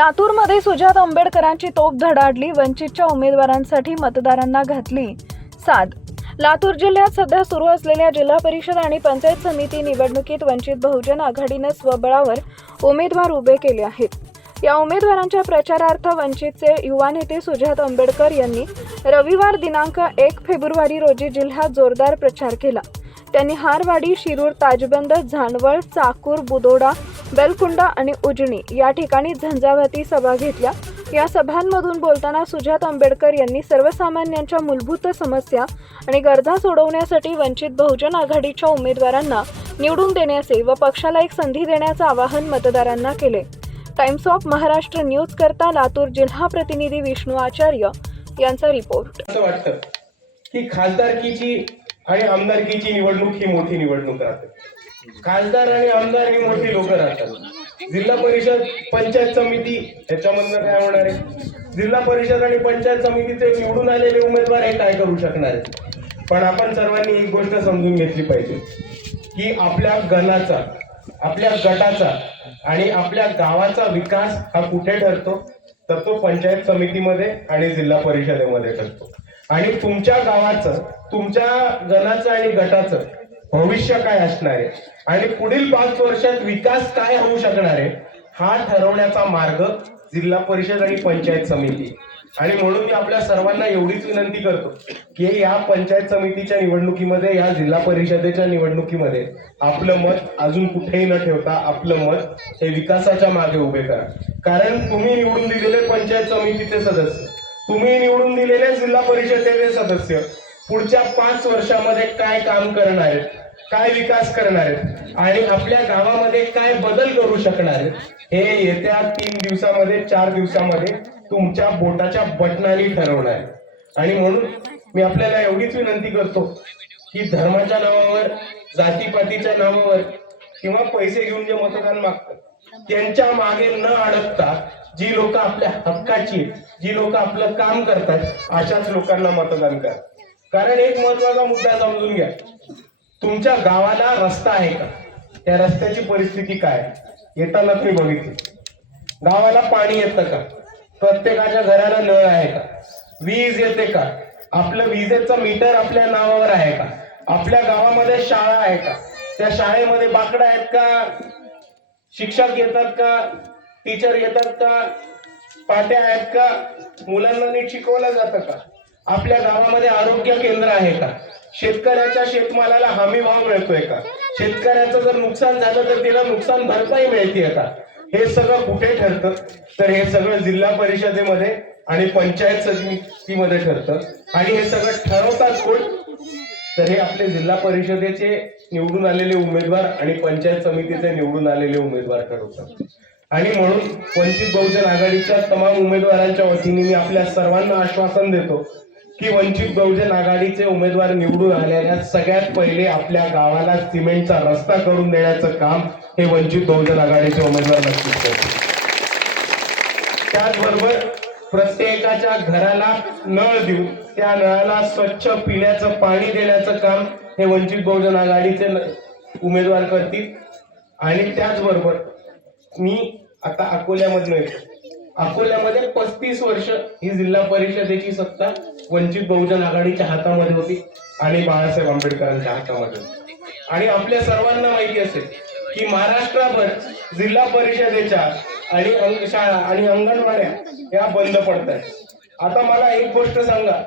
लातूरमध्ये सुजात आंबेडकरांची तोफ धडाडली, वंचितच्या उमेदवारांसाठी मतदारांना घातली साद। लातूर जिल्ह्यात सध्या सुरू असलेल्या जिल्हा परिषद आणि पंचायत समिती निवडणुकीत वंचित बहुजन आघाडीने स्वबळावर उमेदवार उभे केले आहेत। या उमेदवारांच्या प्रचारार्थ वंचितचे युवा नेते सुजात आंबेडकर यांनी रविवार दिनांक 1 फेब्रुवारी रोजी जिल्ह्यात जोरदार प्रचार केला। त्यांनी हारवाडी, शिरूर, ताजबंद, झाणवळ, चाकूर, बुदोडा, बेलकुंडा आणि उजनी या ठिकाणी झंझावाती सभा घेतल्या। या सभांमधून बोलताना सुजात आंबेडकर यांनी सर्वसामान्यांच्या मूलभूत समस्या आणि गरजा सोडवण्यासाठी वंचित बहुजन आघाडीच्या उमेदवारांना निवडून देण्याचे व पक्षाला एक संधी देण्याचे आवाहन मतदारांना केले। टाइम्स ऑफ महाराष्ट्र न्यूज करता लातूर जिल्हा प्रतिनिधी विष्णू आचार्य यांचा रिपोर्ट। असं वाटतं की खासदारकीची आणि आमदारकीची निवडणूक ही मोठी निवडणूक राहते। खासदार आणि आमदार ही मोठी लोक राहतात। जिल्हा परिषद, पंचायत समिती याच्यामधनं काय होणार आहे? जिल्हा परिषद आणि पंचायत समितीचे निवडून आलेले उमेदवार हे काय करू शकणार आहेत? पण आपण सर्वांनी एक गोष्ट समजून घेतली पाहिजे की आपल्या गणाचा, आपल्या गटाचा आणि आपल्या गावाचा विकास हा कुठे ठरतो? तर तो पंचायत समितीमध्ये आणि जिल्हा परिषदेमध्ये ठरतो। आणि तुमच्या गावाचं, तुमच्या गणाचं आणि गटाचं भविष्य काय असणार आहे आणि पुढील 5 वर्षात विकास काय होऊ शकणार आहे हा ठरवण्याचा मार्ग जिल्हा परिषद आणि पंचायत समिती। आणि म्हणून मी आपल्या सर्वांना एवढीच विनंती करतो की या पंचायत समितीच्या निवडणुकीमध्ये, या जिल्हा परिषदेच्या निवडणुकीमध्ये आपलं मत अजून कुठेही न ठेवता आपलं मत हे विकासाच्या मागे उभे करा। कारण तुम्ही निवडून दिलेले पंचायत समितीचे सदस्य, तुम्ही निवडून दिलेले जिल्हा परिषदेचे सदस्य पुढच्या 5 वर्षामध्ये काय काम करणार आहेत, काय विकास करणार आहेत आणि आपल्या गावामध्ये काय बदल करू शकणार आहेत हे येत्या 3 दिवसामध्ये, 4 दिवसामध्ये तुमच्या बोटाच्या बटनाने ठरवणार आहे। आणि म्हणून मी आपल्याला एवढीच विनंती करतो की धर्माच्या नावावर, जातीपातीच्या नावावर किंवा पैसे घेऊन जे मतदान मागतात त्यांच्या मागे न अडकता जी लोक आपल्या हक्काची, जी लोक आपलं काम करतात अशाच लोकांना मतदान करा। कारण एक महत्वाचा मुद्दा समजून घ्या, तुमच्या गावाला रस्ता आहे का? त्या रस्त्याची परिस्थिती काय? येताना तुम्ही बघितली, गावाला पाणी येतं का? प्रत्येकाच्या घराला नळ आहे का? वीज येते का? आपलं विजेचं मीटर आपल्या नावावर आहे का? आपल्या गावामध्ये शाळा आहे का? त्या शाळेमध्ये बाकडं आहेत का? शिक्षक येतात का? टीचर येतात का? पाट्या आहेत का? मुलांना नीट शिकवलं जातं का? आपल्या गावामध्ये आरोग्य केंद्र आहे का? शेतकऱ्याच्या शेतमालाला हमी भाव मिळतोय का? शेतकऱ्याचं जर नुकसान झालं तर त्याला नुकसान भरपाई मिळते का? हे सगळं कुठे ठरतं? तर हे सगळं जिल्हा परिषदेमध्ये आणि पंचायत समितीमध्ये ठरतं। आणि हे सगळं ठरवतात कोण? तर हे आपले जिल्हा परिषदेचे निवडून आलेले उमेदवार आणि पंचायत समितीचे निवडून आलेले उमेदवार ठरवतात। आणि म्हणून वंचित बहुजन आघाडीच्या तमाम उमेदवारांच्या वतीने मी आपल्या सर्वांना आश्वासन देतो की वंचित बहुजन आघाडीचे उमेदवार निवडून आलेल्या सगळ्यात पहिले आपल्या गावाला सिमेंटचा रस्ता करून देण्याचं काम हे वंचित बहुजन आघाडीचे उमेदवार नक्कीच करतील। त्याचबरोबर प्रत्येकाच्या घराला नळ देऊन त्या नळाला स्वच्छ पिण्याचं पाणी देण्याचं काम हे वंचित बहुजन आघाडीचे उमेदवार करतील। आणि त्याचबरोबर मी आता अकोल्यामधून येतो। अकोल्यामध्ये 35 वर्ष ही जिल्हा परिषदेची सत्ता वंचित बहुजन आघाडीच्या हातामध्ये होती आणि बाळासाहेब आंबेडकरांच्या हातामध्ये होती। आणि आपल्या सर्वांना माहिती असेल की महाराष्ट्रभर जिल्हा परिषदेच्या आणि शाळा आणि अंगणवाड्या या बंद पडतात। आता मला एक गोष्ट सांगा,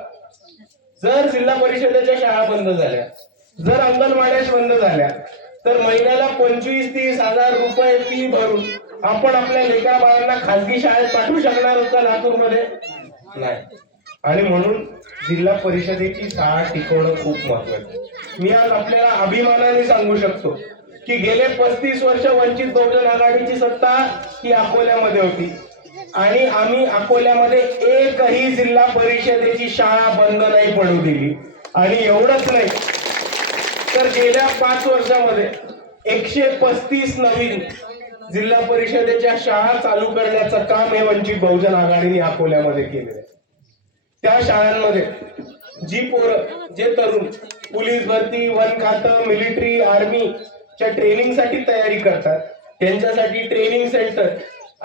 जर जिल्हा परिषदेच्या शाळा बंद झाल्या, जर अंगणवाड्या बंद झाल्या तर महिन्याला 25-30 हजार रुपये फी भरून आपण आपल्या लेकरा बाळांना खासगी शाळेत पाठवू शकणार होता लातूरमध्ये? नाही। आणि म्हणून जिल्हा परिषदेची शाळा टिकवणं खूप महत्वाचं। मी आज आपल्याला अभिमानाने सांगू शकतो की गेले 35 वर्ष वंचित बहुजन आघाडीची सत्ता ही अकोल्यामध्ये होती आणि आम्ही अकोल्यामध्ये एकही जिल्हा परिषदेची शाळा बंद नाही पडू दिली। आणि एवढंच नाही तर गेल्या 5 वर्षामध्ये 135 नवीन जिल्हा परिषदेच्या शाळा चालू करण्याचं काम हे वंचित बहुजन आघाडीने अकोल्यामध्ये केले। त्या शाळांमध्ये जी पोरं, जे तरुण पोलीस भरती, वन खातं, मिलिटरी, आर्मीच्या ट्रेनिंगसाठी तयारी करतात त्यांच्यासाठी ट्रेनिंग सेंटर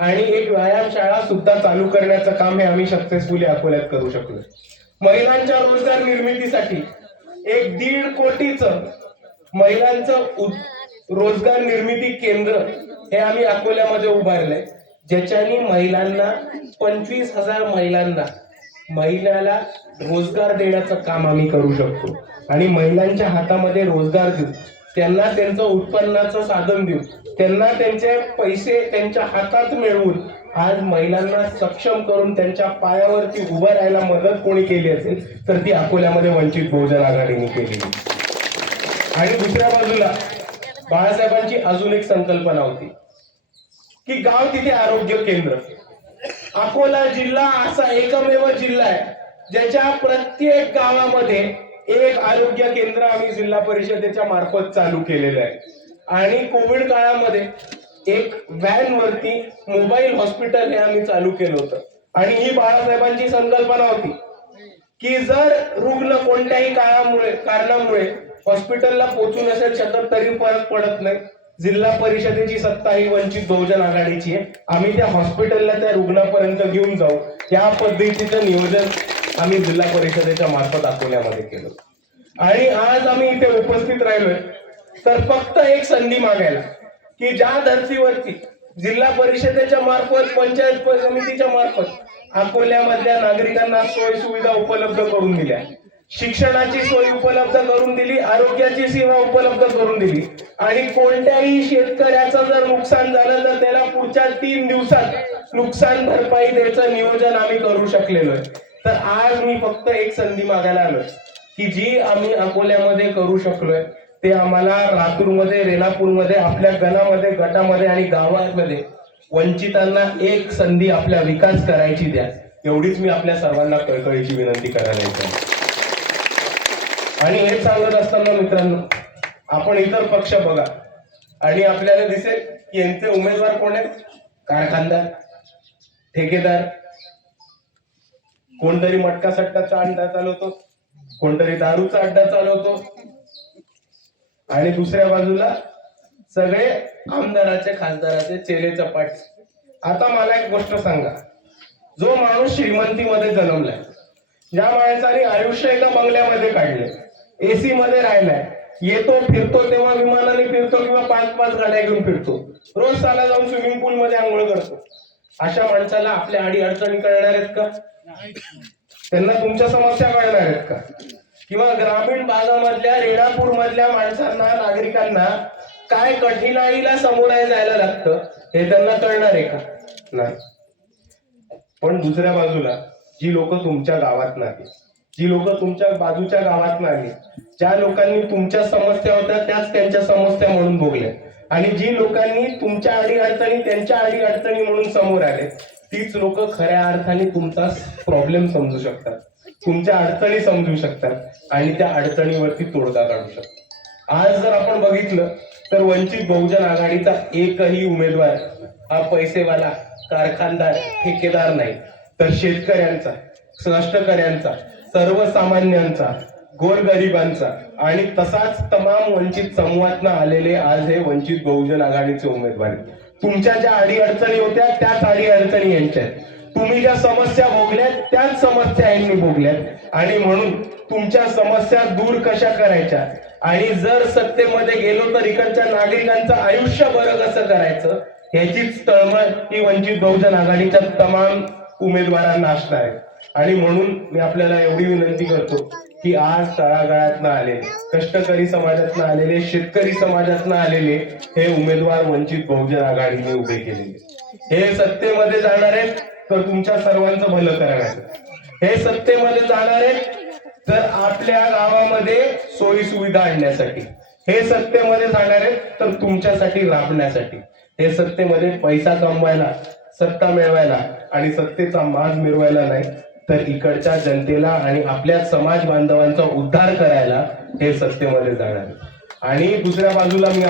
आणि एक व्यायामशाळा सुद्धा चालू करण्याचं काम हे आम्ही सक्सेसफुली अकोल्यात करू शकलो. महिलांच्या रोजगार निर्मितीसाठी 1.5 कोटीचं महिलांचं रोजगार निर्मिती केंद्र हे आम्ही अकोल्यामध्ये उभारलंय, ज्याच्यानी महिलांना 25,000 महिलाला रोजगार देण्याचं काम आम्ही करू शकतो. आणि महिलांच्या हातामध्ये रोजगार देऊ, त्यांना त्यांचं उत्पन्नाचं साधन देऊ, त्यांना त्यांचे पैसे त्यांच्या हातात मिळवून आज महिलांना सक्षम करून त्यांच्या पायावरती उभं राहायला मदत कोणी केली असेल तर ती अकोल्यामध्ये वंचित बहुजन आघाडीने केली. आणि दुसऱ्या बाजूला बाळासाहेबांची अजून एक संकल्पना होती की गाव तिथे आरोग्य केंद्र. अकोला जिल्हा असा एकमेव जिल्हा आहे ज्याच्या प्रत्येक गावामध्ये एक आरोग्य केंद्र आम्ही जिल्हा परिषदेच्या मार्फत चालू केलेलं आहे. आणि कोविड काळामध्ये एक व्हॅन वरती मोबाईल हॉस्पिटल हे आम्ही चालू केलं होतं. आणि ही बाळासाहेबांची संकल्पना होती की जर रुग्ण कोणत्याही कारणामुळे हॉस्पिटलला पोहोचू नसेल शकत तरी फरक पडत नाही, जिल्हा परिषदेची सत्ता ही वंचित बहुजन आघाडीची आहे, आम्ही त्या हॉस्पिटलला त्या रुग्णापर्यंत घेऊन जाऊ. या पद्धतीचं नियोजन आम्ही जिल्हा परिषदेच्या मार्फत अकोल्यामध्ये केलं. आणि आज आम्ही इथे उपस्थित राहिलोय तर फक्त एक संधी मागायला की ज्या धर्तीवरती जिल्हा परिषदेच्या मार्फत पंचायत समितीच्या मार्फत अकोल्यामधल्या नागरिकांना सोयी सुविधा उपलब्ध करून दिल्या, शिक्षणाची सोय उपलब्ध करून दिली, आरोग्याची सेवा उपलब्ध करून दिली, आणि कोणत्याही शेतकऱ्याचं जर नुकसान झालं तर त्याला पुढच्या 3 दिवसात नुकसान भरपाई द्यायचं नियोजन आम्ही करू शकलेलो आहे. तर आज मी फक्त एक संधी मागायला आलोय की जी आम्ही अकोल्यामध्ये करू शकलोय ते आम्हाला लातूरमध्ये, रेणापूरमध्ये, आपल्या गटामध्ये आणि गावामध्ये वंचितांना एक संधी आपला विकास करायची द्या, एवढीच मी आपल्या सर्वांना कळकळीची विनंती करायला येतो. आणि हे सांगत असताना मित्रांनो, आपण इतर पक्ष बघा आणि आपल्याला दिसेल की यांचे उमेदवार कोण आहेत? कारखानदार, ठेकेदार, कोणतरी मटका सट्टाचा अड्डा चालवतो, कोणतरी दारूचा अड्डा चालवतो, आणि दुसऱ्या बाजूला सगळे आमदाराचे खासदाराचे चेले चपाट. आता मला एक गोष्ट सांगा, जो माणूस श्रीमंतीमध्ये जन्मलाय, ज्या माणसाने आयुष्य एका बंगल्यामध्ये काढले, एसी मध्ये राहिलाय, येतो फिरतो तेव्हा विमानाने फिरतो किंवा 5-5 गाड्या घेऊन फिरतो, रोज साला जाऊन स्विमिंग पूल मध्ये आंघोळ करतो, अशा माणसाला आपल्या अडी अडचणी कळणार आहेत का? त्यांना तुमच्या समस्या कळणार आहेत का? किंवा ग्रामीण भागामधल्या, रेणापूर मधल्या माणसांना, नागरिकांना काय कठीणाईला सामोरे जायला लागतं हे त्यांना कळणार आहे का? नाही. पण दुसऱ्या बाजूला जी लोक तुमच्या गावात नाही, जी लोक तुमच्या बाजूच्या गावात नाही, ज्या लोकांनी तुमच्या समस्या होत्या त्याच त्यांच्या समस्या म्हणून भोगल्या, आणि जी लोकांनी तुमच्या अडी अडचणी त्यांच्या अडी अडचणी म्हणून समोर आले, तीच लोक खऱ्या अर्थाने तुमचा प्रॉब्लेम समजू शकतात, तुमच्या अडचणी समजू शकतात आणि त्या अडचणीवरती तोडगा काढू शकतात. आज जर आपण बघितलं तर वंचित बहुजन आघाडीचा एकही उमेदवार हा पैसेवाला, कारखानदार, ठेकेदार नाही, तर शेतकऱ्यांचा, कष्टकऱ्यांचा, सर्वसामान्यांचा, गोरगरिबांचा आणि तसाच तमाम वंचित समूहातनं आलेले आज हे वंचित बहुजन आघाडीचे उमेदवार. तुमच्या ज्या अडी अडचणी होत्या त्याच अडी अडचणी यांच्या, तुम्ही ज्या समस्या भोगल्यात त्याच समस्या यांनी भोगल्यात, आणि म्हणून तुमच्या समस्या दूर कशा करायच्या आणि जर सत्तेमध्ये गेलो तर इकडच्या नागरिकांचं आयुष्य बरं कसं करायचं याचीच तळमळ ही वंचित बहुजन आघाडीच्या तमाम उमेदवारांना असणार आहे. आणि म्हणून मी आपल्याला एवढी विनंती करतो की आज तळागाळातनं आलेले, कष्टकरी समाजातनं आलेले, शेतकरी समाजातनं आलेले हे उमेदवार वंचित बहुजन आघाडीने उभे केलेले, हे सत्तेमध्ये जाणार आहेत तर तुमच्या सर्वांचं भलं करण्याचं, हे सत्तेमध्ये जाणार आहेत तर आपल्या गावामध्ये सोयी सुविधा आणण्यासाठी, हे सत्तेमध्ये जाणार आहेत तर तुमच्यासाठी राबण्यासाठी, हे सत्तेमध्ये पैसा कमवायला, सत्ता मिळवायला आणि सत्तेचा माज मिळवायला नाही, तर इकडच्या जनतेला आणि आपल्या समाज बांधवांचा उद्धार करायला हे सत्तेमध्ये जाणार. आणि दुसऱ्या बाजूला मी